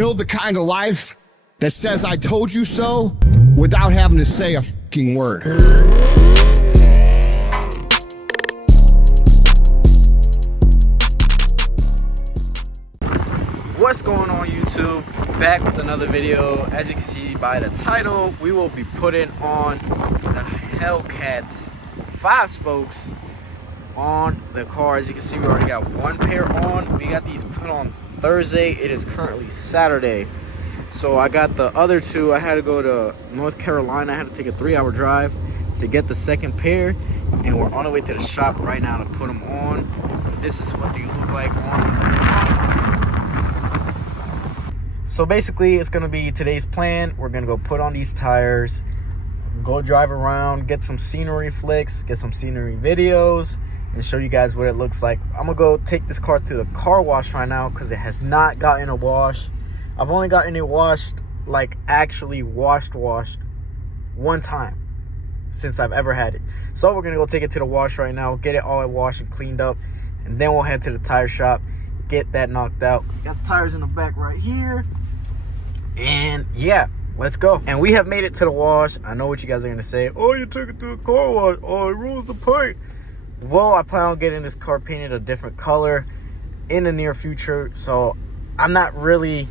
build the kind of life that says I told you so without having to say a fucking word. What's going on, YouTube? Back with another video. As you can see by the title, we will be putting on the Hellcats 5 spokes on the car. As you can see, we already got one pair on. We got these put on Thursday. It is currently Saturday, so I got the other two. I had to go to North Carolina. I had to take a 3-hour drive to get the second pair, and we're on the way to the shop right now to put them on. This is what they look like on the front. So basically, it's gonna be today's plan. We're gonna go put on these tires, go drive around, get some scenery flicks, get some scenery videos, and show you guys what it looks like. I'm gonna go take this car to the car wash right now because it has not gotten a wash. I've only gotten it washed, like actually washed one time since I've ever had it. So we're gonna go take it to the wash right now, get it all washed and cleaned up, and then we'll head to the tire shop, get that knocked out. Got the tires in the back right here, and yeah, let's go. And we have made it to the wash. I know what you guys are gonna say. Oh, you took it to the car wash. Oh, it rules the paint. Well, I plan on getting this car painted a different color in the near future, so I'm not really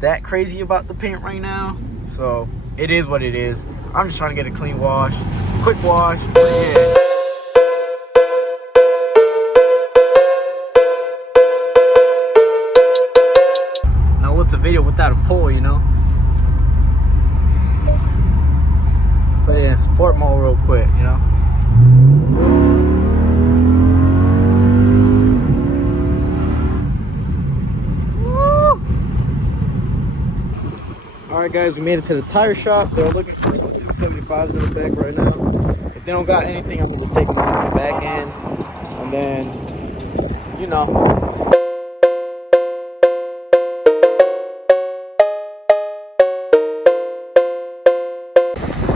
that crazy about the paint right now. So it is what it is. I'm just trying to get a clean wash, quick wash. Yeah. Now what's a video without a pole, you know? Put it in sport mode real quick, you know? Alright guys, we made it to the tire shop. They're looking for some 275s in the back right now. If they don't got anything, I'm gonna just take them out to the back end, and then, you know.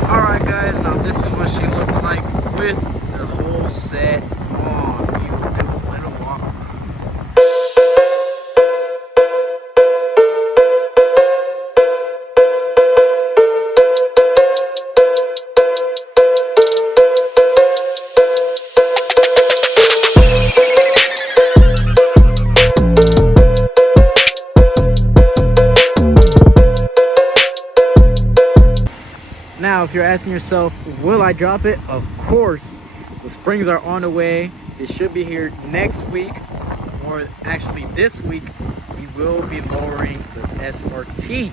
Alright guys, now this is what she looks like with the whole set on. You will do a little walk around. Now, if you're asking yourself, will I drop it? Of course. The springs are on the way. They should be here next week, or actually this week. We will be lowering the SRT.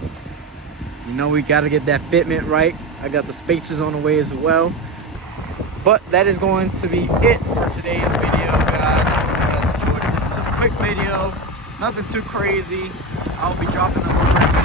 You know, we got to get that fitment right. I got the spacers on the way as well. But that is going to be it for today's video, guys. I hope you guys enjoyed it. This is a quick video, nothing too crazy. I'll be dropping them right now.